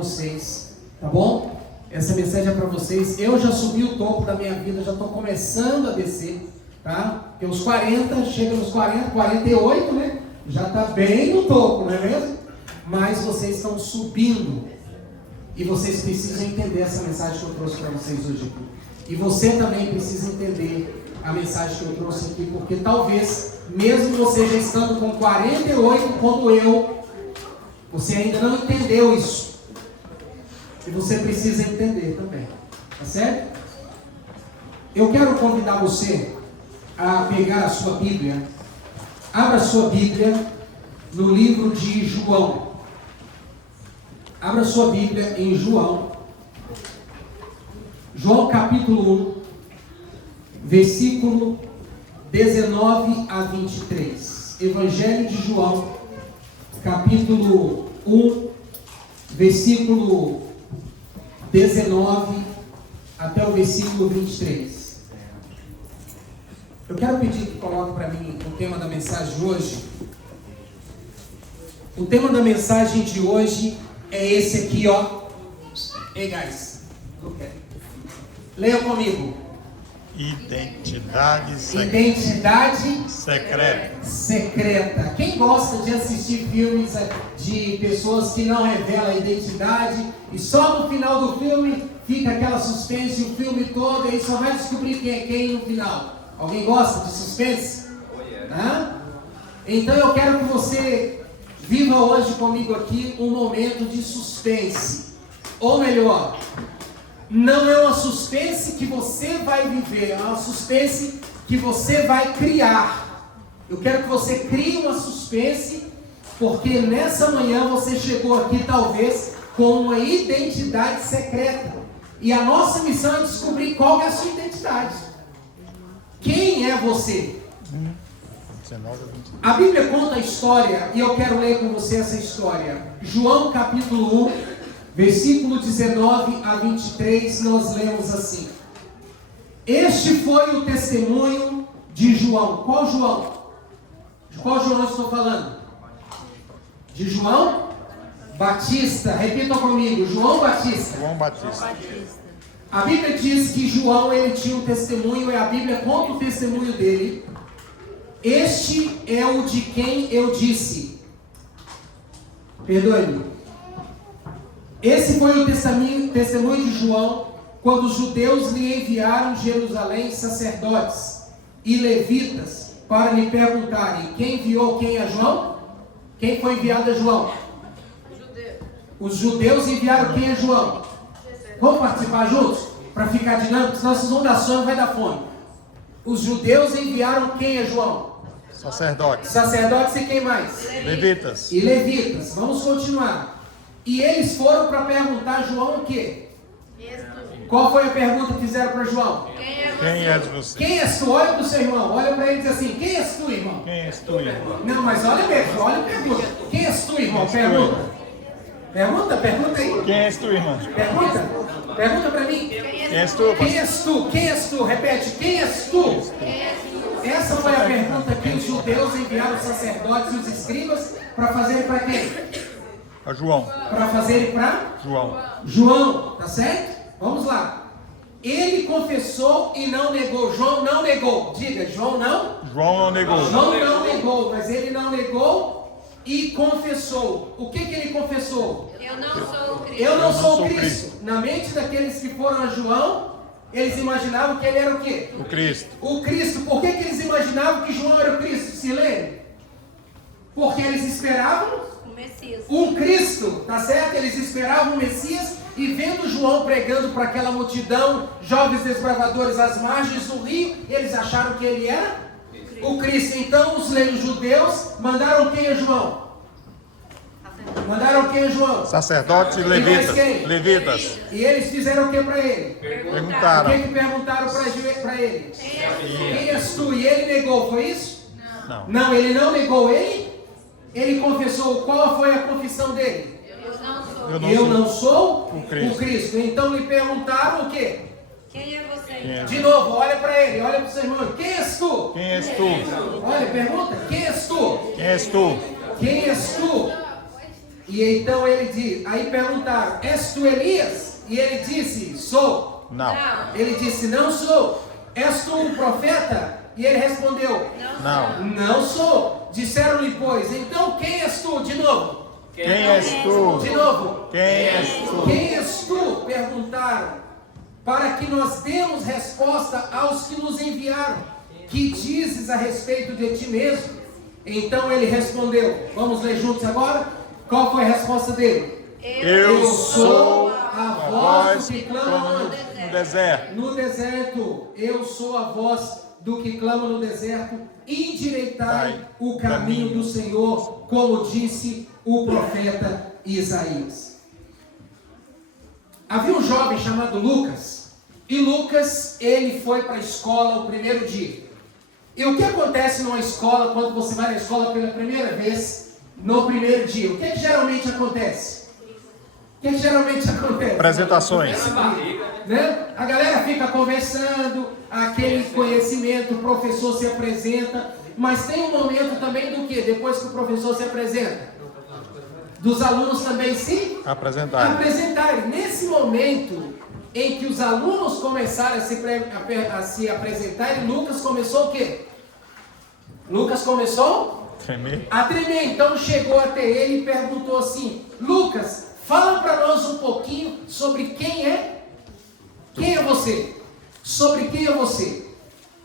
Vocês, tá bom? Essa mensagem é para vocês. Eu já subi o topo da minha vida, já estou começando a descer, tá? Porque os 40, chega nos 40, 48, né? Já está bem no topo, não é mesmo? Mas vocês estão subindo e vocês precisam entender essa mensagem que eu trouxe para vocês hoje aqui. E você também precisa entender a mensagem que eu trouxe aqui, porque talvez, mesmo você já estando com 48 como eu, você ainda não entendeu isso. E você precisa entender também, tá certo? Eu quero convidar você a pegar a sua Bíblia. Abra a sua Bíblia no livro de João. Abra a sua Bíblia em João. João capítulo 1, versículo 19 a 23. Evangelho de João, capítulo 1, versículo 19 até o versículo 23. Eu quero pedir que coloque para mim o tema da mensagem de hoje. O tema da mensagem de hoje é esse aqui, ó. Hey guys, okay. Leia comigo. Identidade secreta. Identidade secreta. Quem gosta de assistir filmes de pessoas que não revelam a identidade e só no final do filme fica aquela suspense o filme todo e aí só vai descobrir quem é quem no final? Alguém gosta de suspense? Então eu quero que você viva hoje comigo aqui um momento de suspense. Ou melhor, não é uma suspense que você vai viver, é uma suspense que você vai criar. Eu quero que você crie uma suspense, porque nessa manhã você chegou aqui talvez com uma identidade secreta. E a nossa missão é descobrir qual é a sua identidade. Quem é você? A Bíblia conta a história, e eu quero ler com você essa história. João capítulo 1, versículo 19 a 23, nós lemos assim. Este foi o testemunho de João. Qual João? De qual João eu estou falando? De João Batista. Repitam comigo, João Batista. João Batista. A Bíblia diz que João, ele tinha um testemunho, e a Bíblia conta o testemunho dele. Este é o de quem eu disse. Perdoe-me. Esse foi o testemunho de João, quando os judeus lhe enviaram de Jerusalém sacerdotes e levitas para lhe perguntarem: quem enviou quem a João? Quem foi enviado a João? Os judeus enviaram quem a João? Vamos participar juntos? Para ficar dinâmico, senão vocês vão dar sono e vai dar fome. Os judeus enviaram quem a João? Sacerdotes. Sacerdotes e quem mais? Levitas. E levitas. Vamos continuar. E eles foram para perguntar a João o quê? Qual foi a pergunta que fizeram para João? Quem és você? Quem és tu? Olha para o seu irmão. Olha para ele e diz assim: quem és tu, irmão? Quem és tu, irmão? Não, mas olha mesmo. Olha a pergunta. Quem és tu, irmão? Pergunta. Pergunta aí. Quem és tu, irmão? Pergunta para mim. Quem és tu, Quem és tu? Quem és tu? Repete. Quem és tu? Essa foi a pergunta que os judeus enviaram os sacerdotes e os escribas para fazerem para quem? A João. Para fazerem para João, tá certo? Vamos lá. Ele confessou e não negou. João não negou. Diga, João não? João não negou. João não negou, mas ele não negou e confessou. O que ele confessou? Eu não sou o Cristo. Eu não sou o Cristo. Na mente daqueles que foram a João, eles imaginavam que ele era o quê? O Cristo. O Cristo. Por que eles imaginavam que João era o Cristo? Se lembra? Porque eles esperavam O Messias. um Cristo, tá certo? Eles esperavam o Messias, e vendo João pregando para aquela multidão, jovens desbravadores às margens do rio, eles acharam que ele era o Cristo. Então os judeus mandaram quem a João? Mandaram quem a João? Sacerdotes e levitas. E eles fizeram o que para ele? Perguntaram. O que perguntaram para ele? Quem és tu? E ele negou, foi isso? Não. Não, ele não negou. Ele confessou. Qual foi a confissão dele? Eu não sou o Cristo. Então lhe perguntaram o quê? Quem é você? De novo, olha para ele, olha para o seu irmão. Quem és tu? Quem és tu? Olha, pergunta. Quem és tu? Quem és tu? Quem és tu? E então ele diz, aí perguntaram, és tu Elias? E ele disse, sou. Não. Ele disse, não sou. És tu um profeta? E ele respondeu, Não. não sou. Disseram-lhe, pois, então quem és tu? De novo. Quem és tu? De novo. Quem és tu? Quem és tu? Perguntaram, para que nós demos resposta aos que nos enviaram. Que dizes a respeito de ti mesmo? Então ele respondeu, vamos ler juntos agora? Qual foi a resposta dele? Eu sou a a voz voz do que que clama clama no deserto. no deserto. Eu sou a voz do que clama no deserto. Endireitai o caminho do Senhor, como disse o profeta Isaías. Havia um jovem chamado Lucas. E Lucas, ele foi para a escola o primeiro dia. E o que acontece numa escola, quando você vai na escola pela primeira vez, no primeiro dia? O que geralmente acontece? O que geralmente acontece? Apresentações. Né? A galera fica conversando, aquele conhecimento, o professor se apresenta, mas tem um momento também do que? Depois que o professor se apresenta? Dos alunos também se apresentarem. Nesse momento em que os alunos começaram a se apresentarem, Lucas começou o quê? Lucas começou a tremer. Então chegou até ele e perguntou assim, Lucas, fala para nós um pouquinho sobre quem é você? Sobre quem é você?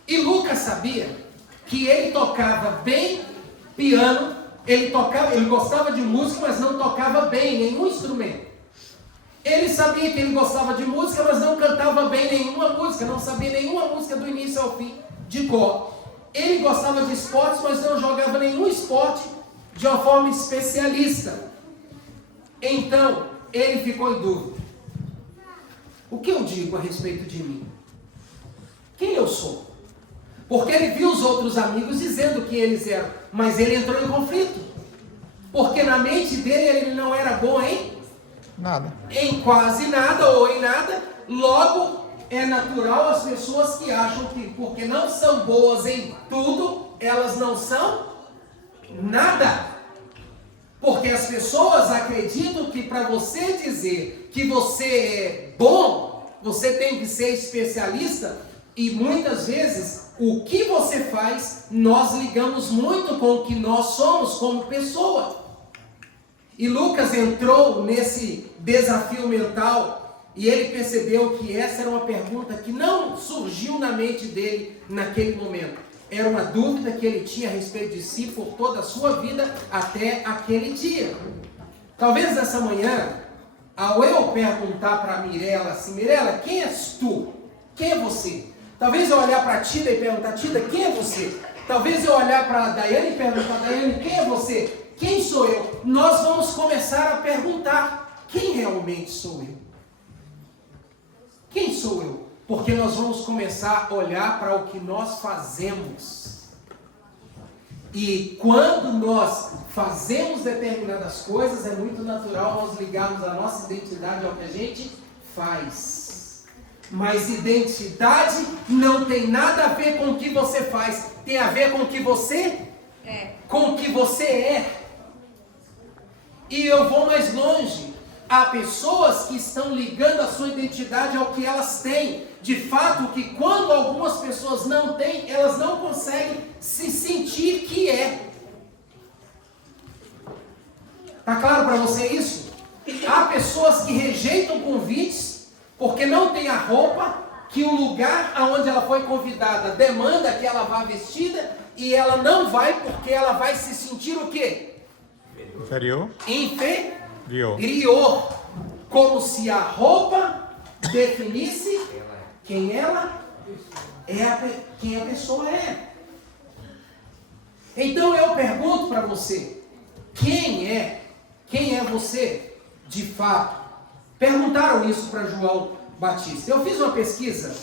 E Lucas sabia que ele tocava bem piano, ele gostava de música, mas não tocava bem nenhum instrumento. Ele sabia que ele gostava de música, mas não cantava bem nenhuma música, não sabia nenhuma música do início ao fim, de cor. Ele gostava de esportes, mas não jogava nenhum esporte de uma forma especialista. Então, ele ficou em dúvida. O que eu digo a respeito de mim? Quem eu sou? Porque ele viu os outros amigos dizendo quem eles eram, mas ele entrou em conflito. Porque na mente dele ele não era bom em quase nada ou em nada. Logo, é natural as pessoas que acham que porque não são boas em tudo, elas não são nada. Porque as pessoas acreditam que para você dizer que você é bom, você tem que ser especialista. E muitas vezes, o que você faz, nós ligamos muito com o que nós somos como pessoa. E Lucas entrou nesse desafio mental e ele percebeu que essa era uma pergunta que não surgiu na mente dele naquele momento. Era uma dúvida que ele tinha a respeito de si por toda a sua vida até aquele dia. Talvez nessa manhã, ao eu perguntar para Mirela assim, Mirela, quem és tu? Quem é você? Talvez eu olhar para a Tida e perguntar, Tida, quem é você? Talvez eu olhar para a Daiane e perguntar, Daiane, quem é você? Quem sou eu? Nós vamos começar a perguntar, quem realmente sou eu? Quem sou eu? Porque nós vamos começar a olhar para o que nós fazemos. E quando nós fazemos determinadas coisas, é muito natural nós ligarmos a nossa identidade ao que a gente faz. Mas identidade não tem nada a ver com o que você faz, tem a ver com o que você com o que você é. E eu vou mais longe. Há pessoas que estão ligando a sua identidade ao que elas têm. De fato, que quando algumas pessoas não têm, elas não conseguem se sentir que é. Tá claro para você isso? Há pessoas que rejeitam convites porque não tem a roupa que o lugar aonde ela foi convidada demanda que ela vá vestida, e ela não vai porque ela vai se sentir o quê? Inferior. Como se a roupa definisse quem ela é, quem a pessoa é. Então eu pergunto para você, quem é você de fato? Perguntaram isso para João Batista. Eu fiz uma pesquisa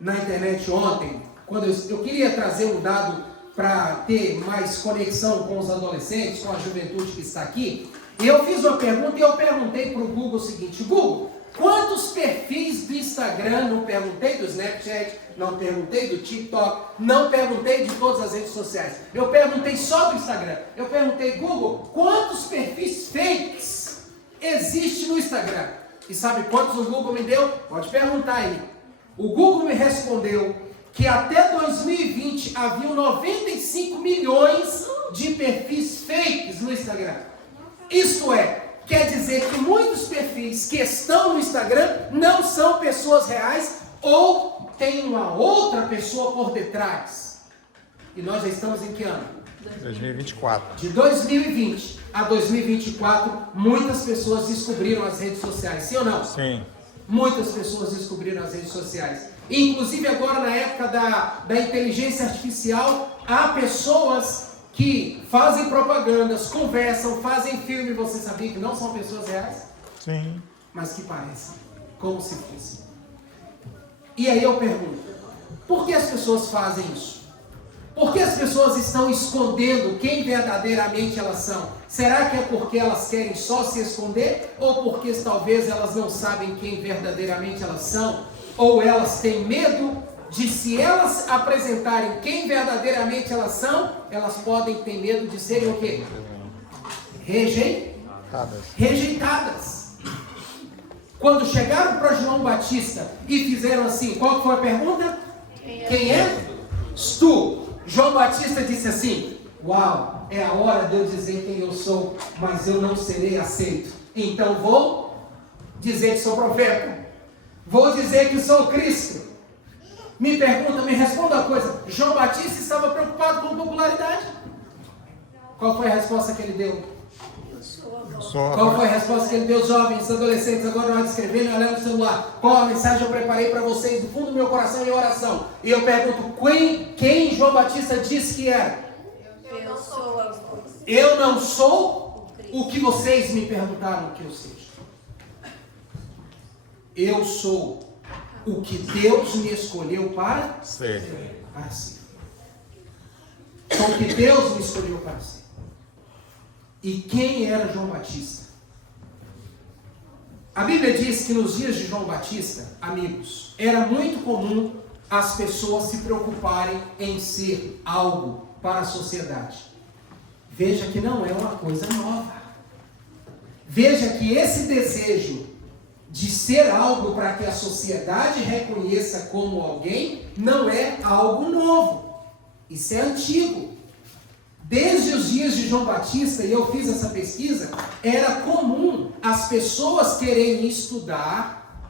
na internet ontem, quando eu queria trazer um dado para ter mais conexão com os adolescentes, com a juventude que está aqui. E eu fiz uma pergunta e eu perguntei para o Google o seguinte: Google, quantos perfis do Instagram, não perguntei do Snapchat, não perguntei do TikTok, não perguntei de todas as redes sociais. Eu perguntei só do Instagram. Eu perguntei, Google, quantos perfis fakes existe no Instagram? E sabe quantos o Google me deu? Pode perguntar aí. O Google me respondeu que até 2020 havia 95 milhões de perfis fakes no Instagram. Isto é, quer dizer que muitos perfis que estão no Instagram não são pessoas reais ou tem uma outra pessoa por detrás. E nós já estamos em que ano? 2024. De 2020 a 2024, muitas pessoas descobriram as redes sociais, sim ou não? Sim. Muitas pessoas descobriram as redes sociais. Inclusive agora na época da inteligência artificial, há pessoas que fazem propagandas, conversam, fazem filme. Você sabia que não são pessoas reais? Sim. Mas que parecem, como se fossem. E aí eu pergunto, por que as pessoas fazem isso? Por que as pessoas estão escondendo quem verdadeiramente elas são? Será que é porque elas querem só se esconder? Ou porque talvez elas não sabem quem verdadeiramente elas são? Ou elas têm medo de, se elas apresentarem quem verdadeiramente elas são, elas podem ter medo de serem o quê? Rejeitadas. Quando chegaram para João Batista e fizeram assim, qual foi a pergunta? Quem é? Tu. João Batista disse assim, uau, é a hora de eu dizer quem eu sou, mas eu não serei aceito. Então vou dizer que sou profeta. Vou dizer que sou Cristo. Me responda uma coisa. João Batista estava preocupado com popularidade? Qual foi a resposta que ele deu? Qual foi a resposta que ele deu, jovens, adolescentes, agora na hora de escrever, não olhando no celular? Qual a mensagem eu preparei para vocês do fundo do meu coração em oração? E eu pergunto, quem João Batista disse que era? Eu sou a voz. Eu não sou o que vocês me perguntaram que eu seja. Eu sou o que Deus me escolheu para ser. Sou o que Deus me escolheu para ser. E quem era João Batista? A Bíblia diz que nos dias de João Batista, amigos, era muito comum as pessoas se preocuparem em ser algo para a sociedade. Veja que não é uma coisa nova. Veja que esse desejo de ser algo para que a sociedade reconheça como alguém não é algo novo. Isso é antigo. Desde os dias de João Batista, e eu fiz essa pesquisa, era comum as pessoas quererem estudar,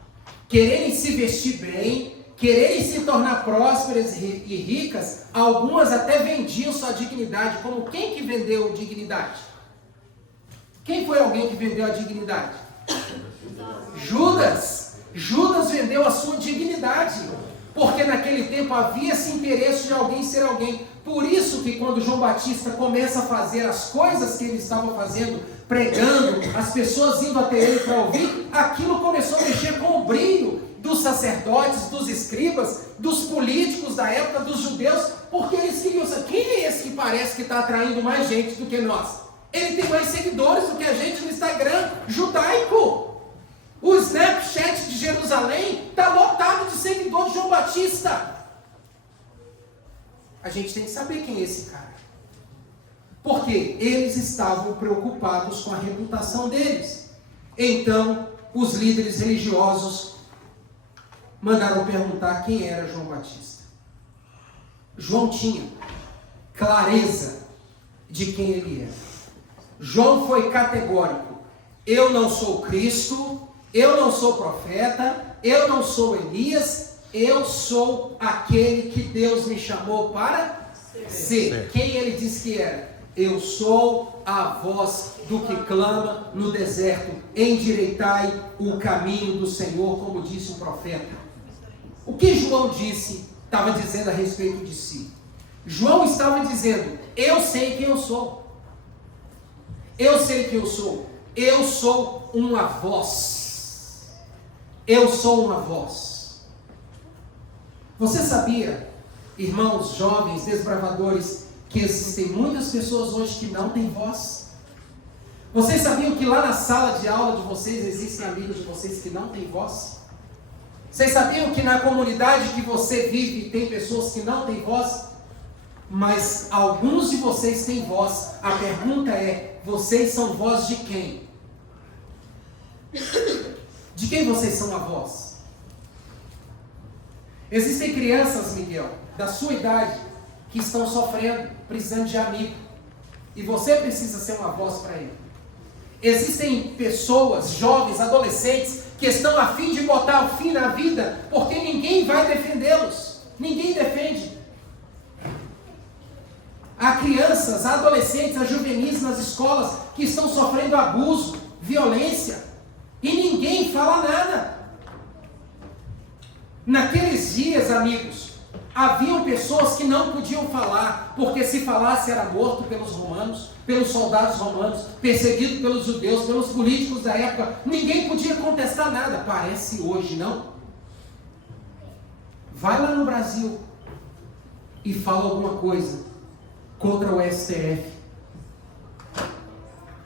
quererem se vestir bem, quererem se tornar prósperas e ricas. Algumas até vendiam sua dignidade. Como quem que vendeu dignidade? Quem foi alguém que vendeu a dignidade? Judas. Judas vendeu a sua dignidade, porque naquele tempo havia esse interesse de alguém ser alguém. Por isso que quando João Batista começa a fazer as coisas que ele estava fazendo, pregando, as pessoas indo até ele para ouvir, aquilo começou a mexer com o brilho dos sacerdotes, dos escribas, dos políticos da época, dos judeus, porque eles queriam saber, quem é esse que parece que está atraindo mais gente do que nós? Ele tem mais seguidores do que a gente no Instagram judaico. O Snapchat de Jerusalém está lotado de seguidores de João Batista. A gente tem que saber quem é esse cara. Porque eles estavam preocupados com a reputação deles. Então, os líderes religiosos mandaram perguntar quem era João Batista. João tinha clareza de quem ele era. João foi categórico. Eu não sou Cristo, eu não sou profeta, eu não sou Elias, eu sou aquele que Deus me chamou para ser. Quem ele disse que era? Eu sou a voz do que clama no deserto. Endireitai o caminho do Senhor, como disse o profeta. O que João estava dizendo a respeito de si? João estava dizendo, eu sei quem eu sou. Eu sei quem eu sou. Eu sou uma voz. Eu sou uma voz. Você sabia, irmãos, jovens, desbravadores, que existem muitas pessoas hoje que não têm voz? Vocês sabiam que lá na sala de aula de vocês existem amigos de vocês que não têm voz? Vocês sabiam que na comunidade que você vive tem pessoas que não têm voz? Mas alguns de vocês têm voz. A pergunta é: vocês são voz de quem? De quem vocês são a voz? Existem crianças, Miguel, da sua idade, que estão sofrendo, precisando de amigo. E você precisa ser uma voz para ele. Existem pessoas, jovens, adolescentes, que estão a fim de botar o fim na vida, porque ninguém vai defendê-los. Ninguém defende. Há crianças, há adolescentes, há juvenis nas escolas que estão sofrendo abuso, violência, e ninguém fala nada. Naqueles dias, amigos, haviam pessoas que não podiam falar, porque se falasse era morto pelos romanos, pelos soldados romanos, perseguido pelos judeus, pelos políticos da época. Ninguém podia contestar nada. Parece hoje, não? Vai lá no Brasil e fala alguma coisa contra o STF.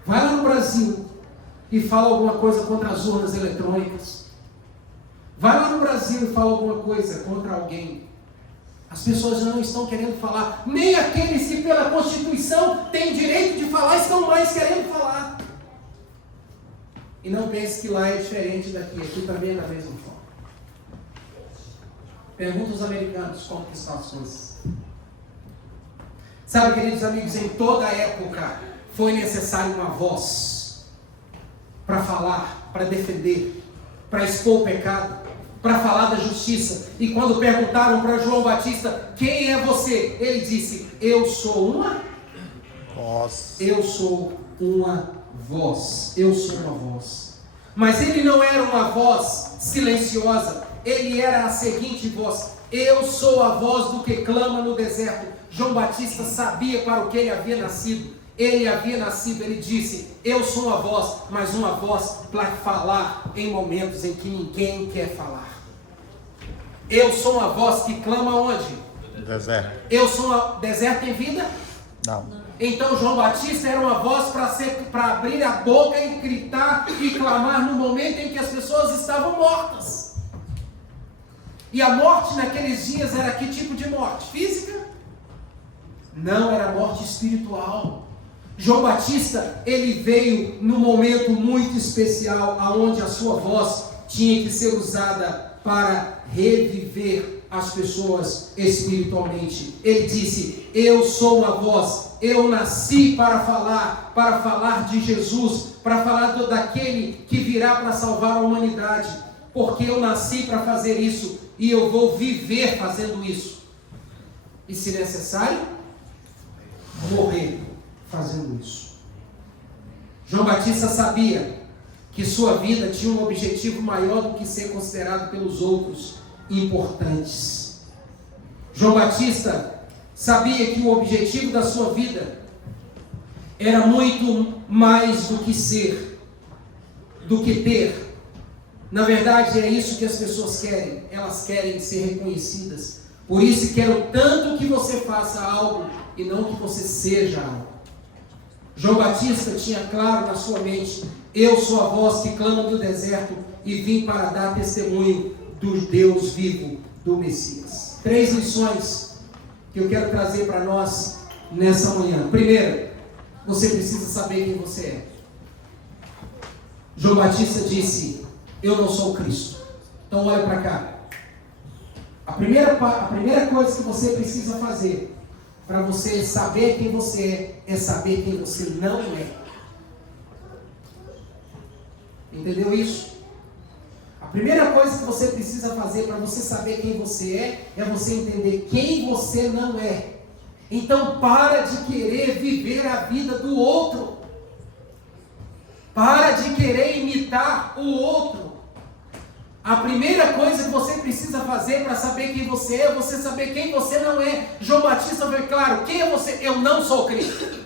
Vai lá no Brasil e fala alguma coisa contra as urnas eletrônicas. Vai lá no Brasil e fala alguma coisa contra alguém. As pessoas já não estão querendo falar. Nem aqueles que pela Constituição têm direito de falar estão mais querendo falar. E não pense que lá é diferente daqui. Aqui também é da mesma forma. Pergunta aos americanos como que estão as coisas. Sabe, queridos amigos, em toda a época foi necessário uma voz para falar, para defender, para expor o pecado, para falar da justiça. E quando perguntaram para João Batista: quem é você? Ele disse: eu sou uma voz. Eu sou uma voz. Eu sou uma voz. Mas ele não era uma voz silenciosa. Ele era a seguinte voz: eu sou a voz do que clama no deserto. João Batista sabia para o que ele havia nascido. Ele havia nascido, ele disse: eu sou uma voz, mas uma voz para falar em momentos em que ninguém quer falar. Eu sou uma voz que clama onde? Deserto. Eu sou uma... Deserto tem vida? Não. Então João Batista era uma voz para abrir a boca e gritar e clamar no momento em que as pessoas estavam mortas. E a morte naqueles dias era que tipo de morte? Física? Não, era morte espiritual. João Batista, ele veio num momento muito especial, aonde a sua voz tinha que ser usada para reviver as pessoas espiritualmente. Ele disse: eu sou uma voz, eu nasci para falar de Jesus, para falar daquele que virá para salvar a humanidade, porque eu nasci para fazer isso, e eu vou viver fazendo isso. E se necessário, morrer fazendo isso. João Batista sabia que sua vida tinha um objetivo maior do que ser considerado pelos outros importantes. João Batista sabia que o objetivo da sua vida era muito mais do que ser, do que ter. Na verdade, é isso que as pessoas querem. Elas querem ser reconhecidas. Por isso quero tanto que você faça algo e não que você seja algo. João Batista tinha claro na sua mente: eu sou a voz que clama do deserto e vim para dar testemunho do Deus vivo, do Messias. 3 lições que eu quero trazer para nós nessa manhã. Primeiro, você precisa saber quem você é. João Batista disse: eu não sou Cristo. Então olha para cá. A primeira coisa que você precisa fazer para você saber quem você é saber quem você não é. Entendeu isso? A primeira coisa que você precisa fazer para você saber quem você é você entender quem você não é. Então para de querer viver a vida do outro. Para de querer imitar o outro. A primeira coisa que você precisa fazer para saber quem você é você saber quem você não é. João Batista foi claro: quem é você? Eu não sou Cristo,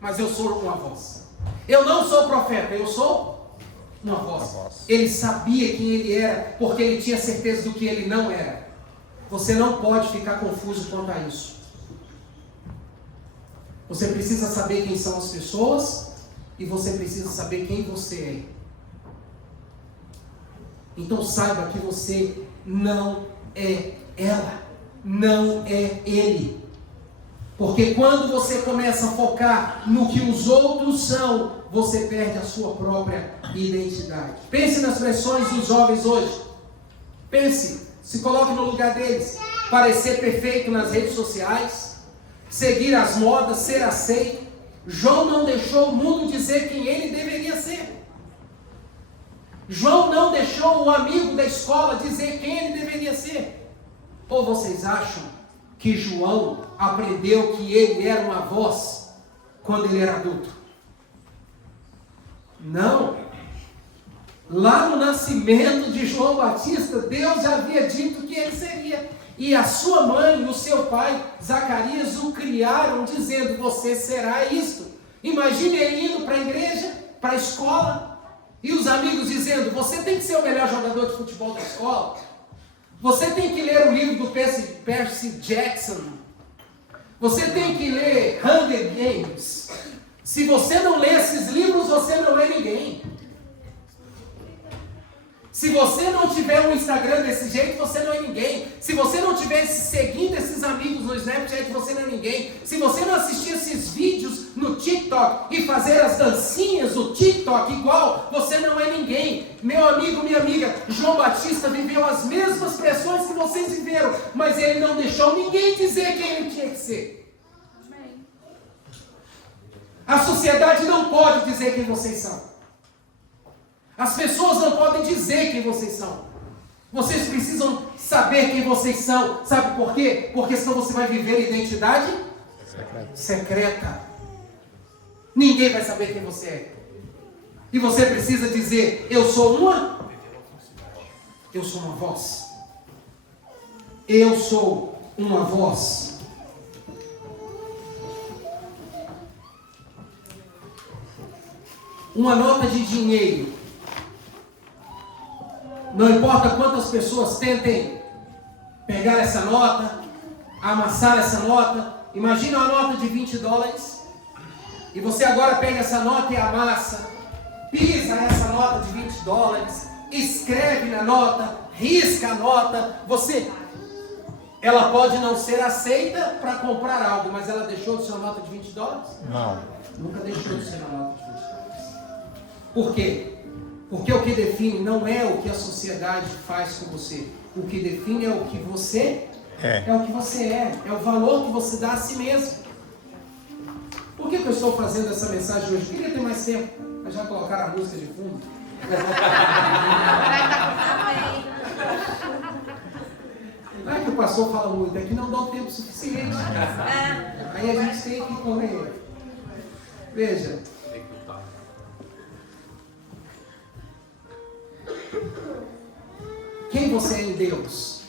mas eu sou uma voz. Eu não sou profeta, eu sou uma voz. Ele sabia quem ele era, porque ele tinha certeza do que ele não era. Você não pode ficar confuso quanto a isso. Você precisa saber quem são as pessoas e você precisa saber quem você é. Então saiba que você não é ela, não é ele. Porque quando você começa a focar no que os outros são, você perde a sua própria identidade. Pense nas pressões dos jovens hoje. Pense, se coloque no lugar deles. Parecer perfeito nas redes sociais, seguir as modas, ser aceito. João não deixou o mundo dizer quem ele deveria ser. João não deixou o amigo da escola dizer quem ele deveria ser. Ou vocês acham que João aprendeu que ele era uma voz quando ele era adulto? Não. Lá no nascimento de João Batista, Deus já havia dito que ele seria. E a sua mãe e o seu pai, Zacarias, o criaram dizendo: você será isto. Imagine ele indo para a igreja, para a escola, e os amigos dizendo: você tem que ser o melhor jogador de futebol da escola. Você tem que ler o livro do Percy Jackson. Você tem que ler Hunger Games. Se você não lê esses livros, você não é ninguém. Se você não tiver um Instagram desse jeito, você não é ninguém. Se você não tiver seguindo esses amigos no Snapchat, você não é ninguém. Se você não assistir esses vídeos no TikTok e fazer as dancinhas do TikTok igual, você não é ninguém. Meu amigo, minha amiga, João Batista viveu as mesmas pressões que vocês viveram, mas ele não deixou ninguém dizer quem ele tinha que ser. A sociedade não pode dizer quem vocês são. As pessoas não podem dizer quem vocês são. Vocês precisam saber quem vocês são. Sabe por quê? Porque senão você vai viver identidade secreta. Ninguém vai saber quem você é. E você precisa dizer: eu sou uma voz. Eu sou uma voz. Uma nota de dinheiro. Não importa quantas pessoas tentem pegar essa nota, amassar essa nota. Imagina uma nota de $20 e você agora pega essa nota e amassa, pisa essa nota de $20, escreve na nota, risca a nota. Ela pode não ser aceita para comprar algo, mas ela deixou de ser uma nota de $20? Não. Nunca deixou de ser uma nota de $20. Por quê? Porque o que define não é o que a sociedade faz com você. O que define é o que você é. É o que você é. É o valor que você dá a si mesmo. Por que eu estou fazendo essa mensagem hoje? Eu queria ter mais tempo. Mas já colocaram a música de fundo. Não é que o pastor fala muito, é que não dá o tempo suficiente. Aí a gente tem que correr. Veja. Quem você é em Deus?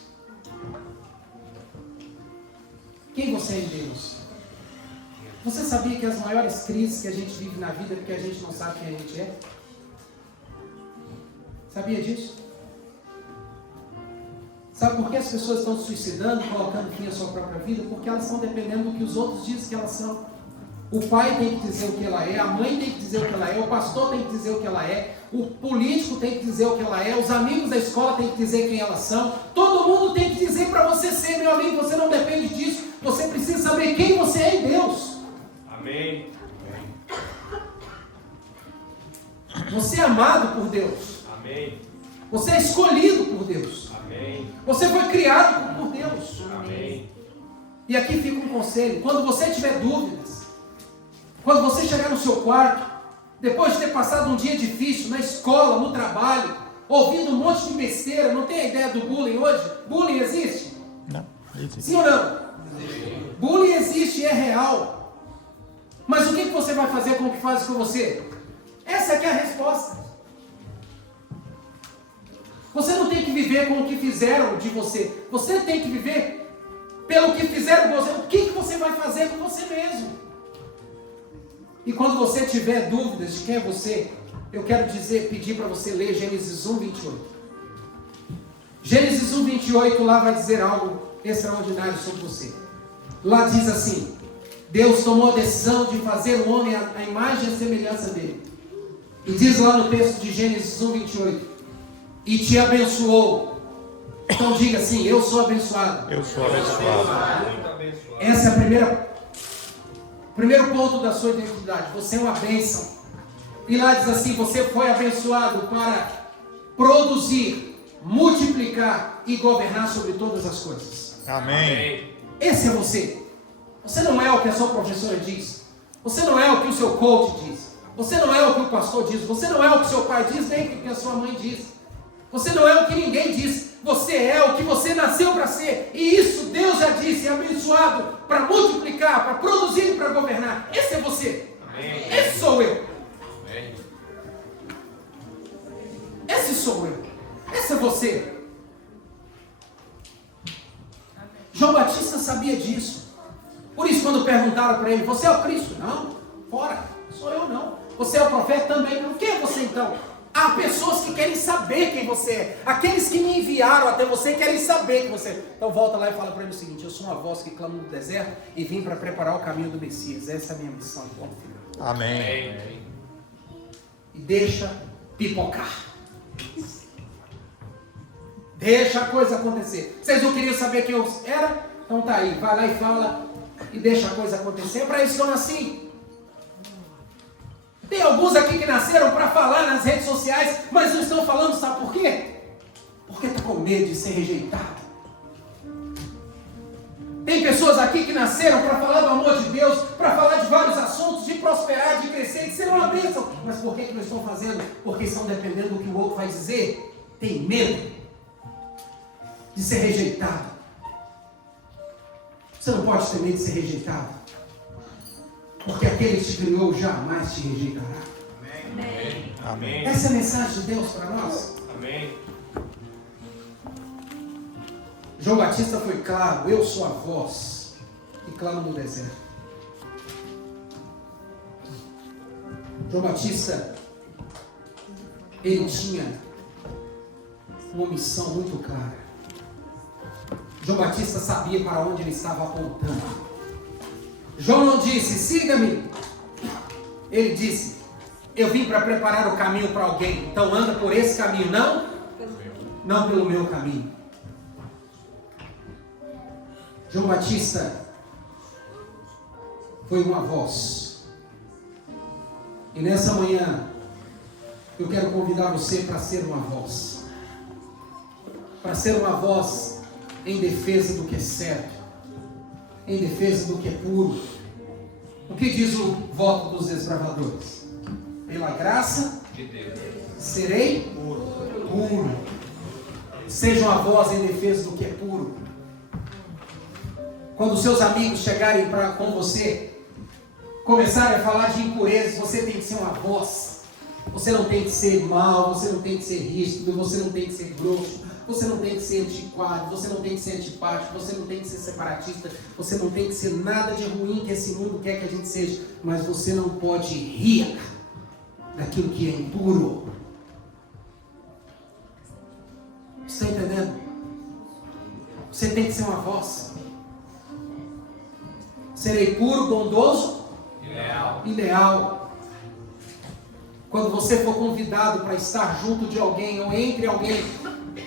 Quem você é em Deus? Você sabia que as maiores crises que a gente vive na vida é porque a gente não sabe quem a gente é? Sabia disso? Sabe por que as pessoas estão se suicidando, colocando fim à sua própria vida? Porque elas estão dependendo do que os outros dizem que elas são. O pai tem que dizer o que ela é, a mãe tem que dizer o que ela é, o pastor tem que dizer o que ela é, o político tem que dizer o que ela é, os amigos da escola tem que dizer quem elas são. Todo mundo tem que dizer para você ser, meu amigo. Você não depende disso. Você precisa saber quem você é em Deus. Amém. Você é amado por Deus. Amém. Você é escolhido por Deus. Amém. Você foi criado por Deus. Amém. E aqui fica um conselho: quando você tiver dúvidas, quando você chegar no seu quarto, depois de ter passado um dia difícil na escola, no trabalho, ouvindo um monte de besteira, não tem a ideia do bullying hoje? Bullying existe? Não. Existe. Sim ou não? Existe. Bullying existe e é real. Mas o que você vai fazer com o que fazem com você? Essa aqui é a resposta. Você não tem que viver com o que fizeram de você. Você tem que viver pelo que fizeram com você. O que você vai fazer com você mesmo? E quando você tiver dúvidas de quem é você, eu quero pedir para você ler Gênesis 1:28. Gênesis 1:28 lá vai dizer algo extraordinário sobre você. Lá diz assim: Deus tomou a decisão de fazer o homem à imagem e à semelhança dele. E diz lá no texto de Gênesis 1:28: e te abençoou Então diga assim: eu sou abençoado. Eu sou abençoado. Essa é o primeiro ponto da sua identidade. Você é uma bênção. E lá diz assim: você foi abençoado para produzir, multiplicar e governar sobre todas as coisas. Amém. Esse é você. Você não é o que a sua professora diz. Você não é o que o seu coach diz. Você não é o que o pastor diz. Você não é o que seu pai diz, nem o que a sua mãe diz. Você não é o que ninguém diz. Você é o que você nasceu para ser. E isso Deus já disse: é abençoado para multiplicar, para produzir e para governar. Esse é você. Amém. Esse sou eu. Amém. Esse sou eu. Esse é você. João Batista sabia disso. Por isso, quando perguntaram para ele: você é o Cristo? Não, fora, sou eu não. Você é o profeta? Também não. Quem é você então? Há pessoas que querem saber quem você é. Aqueles que me enviaram até você querem saber quem você é. Então volta lá e fala para ele o seguinte: eu sou uma voz que clama no deserto e vim para preparar o caminho do Messias. Essa é a minha missão. Ponto final. Amém. E deixa pipocar. Deixa a coisa acontecer. Vocês não queriam saber quem eu era? Então tá aí, vai lá e fala e deixa a coisa acontecer. É para isso que eu nasci. Tem alguns aqui que nasceram para falar nas redes sociais, mas não estão falando, sabe por quê? Porque está com medo de ser rejeitado. Tem pessoas aqui que nasceram para falar do amor de Deus, para falar de vários assuntos, de prosperar, de crescer, de ser uma bênção. Mas por que não estão fazendo? Porque estão dependendo do que o outro vai dizer. Tem medo de ser rejeitado. Você não pode ter medo de ser rejeitado. Porque aquele que te criou jamais te rejeitará. Amém. Amém. Essa é a mensagem de Deus para nós. Amém. João Batista foi claro: eu sou a voz que clama no deserto. João Batista, ele tinha uma missão muito clara. João Batista sabia para onde ele estava apontando. João não disse: siga-me. Ele disse: eu vim para preparar o caminho para alguém. Então anda por esse caminho, não pelo meu caminho. João Batista foi uma voz. E nessa manhã eu quero convidar você para ser uma voz. Para ser uma voz em defesa do que é certo, em defesa do que é puro. O que diz o voto dos desbravadores? Pela graça De Deus. serei puro. Seja uma voz em defesa do que é puro. Quando seus amigos chegarem com você, começarem a falar de impurezas, você tem que ser uma voz. Você não tem que ser mau, você não tem que ser rígido, você não tem que ser grosso, você não tem que ser antiquado, você não tem que ser antipático, você não tem que ser separatista, você não tem que ser nada de ruim que esse mundo quer que a gente seja, mas você não pode rir daquilo que é impuro. Você está entendendo? Você tem que ser uma voz. Serei puro, bondoso e leal. Quando você for convidado para estar junto de alguém ou entre alguém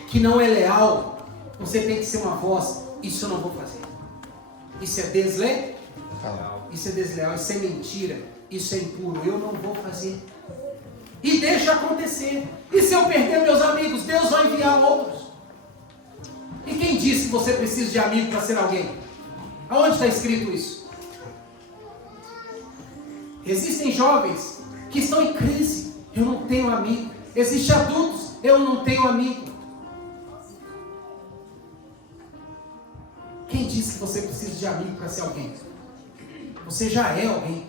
que não é leal, você tem que ser uma voz. Isso eu não vou fazer. Isso é desleal. Isso é desleal, isso é mentira, isso é impuro. Eu não vou fazer. E deixa acontecer. E se eu perder meus amigos, Deus vai enviar outros. E quem disse que você precisa de amigo para ser alguém? Aonde está escrito isso? Existem jovens que estão em crise. Eu não tenho amigo. Existem adultos. Eu não tenho amigo. Quem disse que você precisa de amigo para ser alguém? Você já é alguém.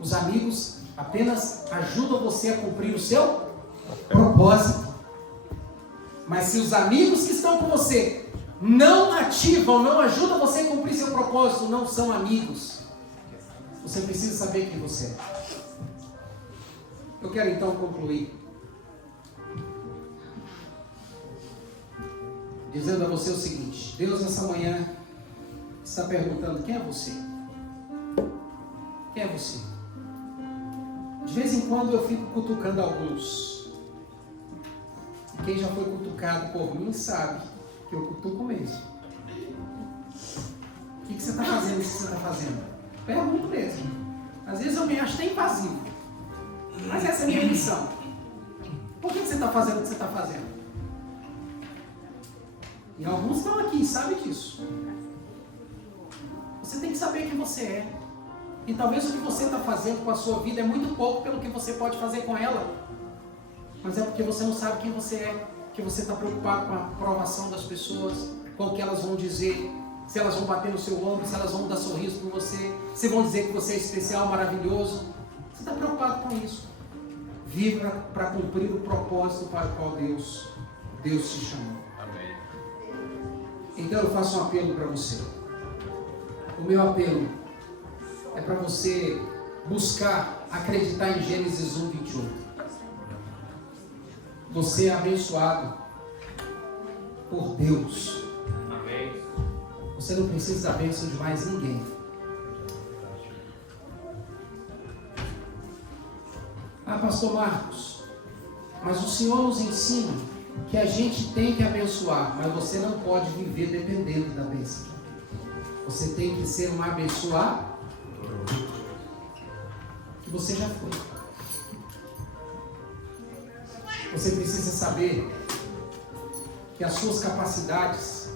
Os amigos apenas ajudam você a cumprir o seu propósito. Mas se os amigos que estão com você não ativam, não ajudam você a cumprir seu propósito, não são amigos. Você precisa saber quem você é. Eu quero então concluir dizendo a você o seguinte: Deus nessa manhã está perguntando: quem é você? Quem é você? De vez em quando eu fico cutucando alguns. Quem já foi cutucado por mim sabe que eu cutuco mesmo. O que você está fazendo isso que você está fazendo? Pergunto mesmo. Às vezes eu me acho até invasivo. Mas essa é a minha missão. Por que você está fazendo o que você está fazendo? E alguns estão aqui e sabem disso. Você tem que saber quem você é. E talvez o que você está fazendo com a sua vida é muito pouco pelo que você pode fazer com ela. Mas é porque você não sabe quem você é. Que você está preocupado com a aprovação das pessoas, com o que elas vão dizer, se elas vão bater no seu ombro, se elas vão dar sorriso para você, se vão dizer que você é especial, maravilhoso. Você está preocupado com isso. Viva para cumprir o propósito para o qual Deus te chamou. Amém. Então eu faço um apelo para você. O meu apelo é para você buscar acreditar em Gênesis 1:28. Você é abençoado por Deus. Amém. Você não precisa da bênção de mais ninguém. Ah, pastor Marcos, mas o Senhor nos ensina que a gente tem que abençoar, mas você não pode viver dependendo da bênção. Você tem que ser um abençoador. Que você já foi. Você precisa saber que as suas capacidades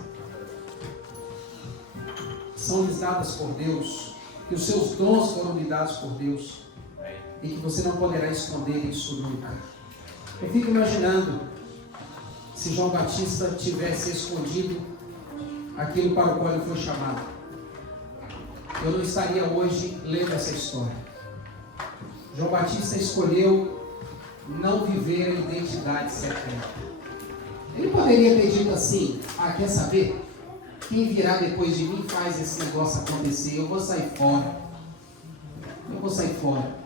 são lhes dadas por Deus, que os seus dons foram lhe dados por Deus e que você não poderá esconder isso nunca. Eu fico imaginando se João Batista tivesse escondido aquilo para o qual ele foi chamado. Eu não estaria hoje lendo essa história. João Batista escolheu não viver a identidade secreta. Ele poderia ter dito assim: ah, quer saber? Quem virá depois de mim faz esse negócio acontecer, eu vou sair fora. Eu vou sair fora.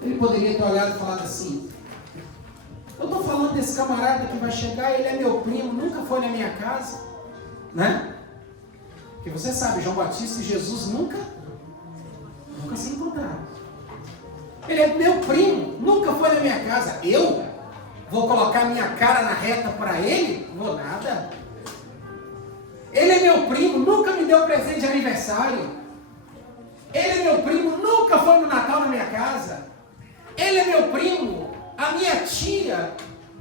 Ele poderia ter olhado e falado assim: eu estou falando desse camarada que vai chegar, ele é meu primo, nunca foi na minha casa, né? Porque você sabe, João Batista e Jesus nunca se encontraram. Ele é meu primo, nunca foi na minha casa. Eu vou colocar minha cara na reta para ele? Vou nada. Ele é meu primo, nunca me deu presente de aniversário. Ele é meu primo, nunca foi no Natal na minha casa. Ele é meu primo, a minha tia,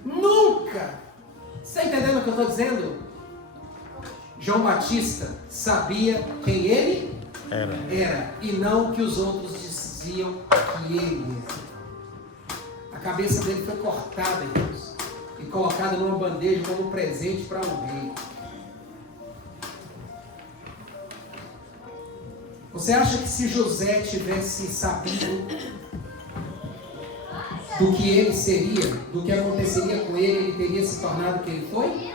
nunca. Você está entendendo o que eu estou dizendo? João Batista sabia quem ele era e não o que os outros diziam que ele era. A cabeça dele foi cortada, irmãos, e colocada numa bandeja como presente para um rei. Você acha que se José tivesse sabido do que ele seria, do que aconteceria com ele, ele teria se tornado o que ele foi?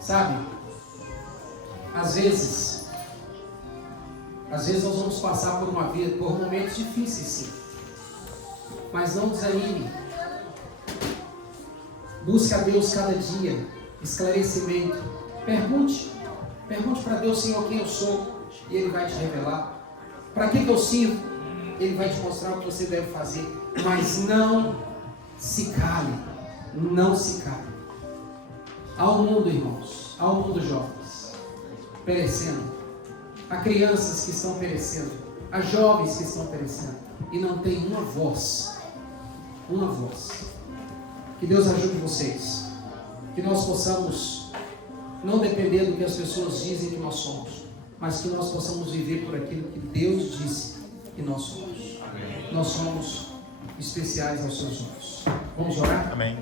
Sabe? Às vezes nós vamos passar por uma vida, por momentos difíceis, sim. Mas não desanime. Busque a Deus cada dia esclarecimento. Pergunte para Deus, Senhor, quem eu sou, e Ele vai te revelar. Para que eu sirvo? Ele vai te mostrar o que você deve fazer. Mas não se cale. Não se cale. Há um mundo, irmãos. Há um mundo, jovens, perecendo. Há crianças que estão perecendo. Há jovens que estão perecendo. E não tem uma voz. Uma voz. Que Deus ajude vocês. Que nós possamos não depender do que as pessoas dizem que nós somos, mas que nós possamos viver por aquilo que Deus disse que nós somos. Amém. Nós somos especiais aos seus olhos. Vamos orar? Amém.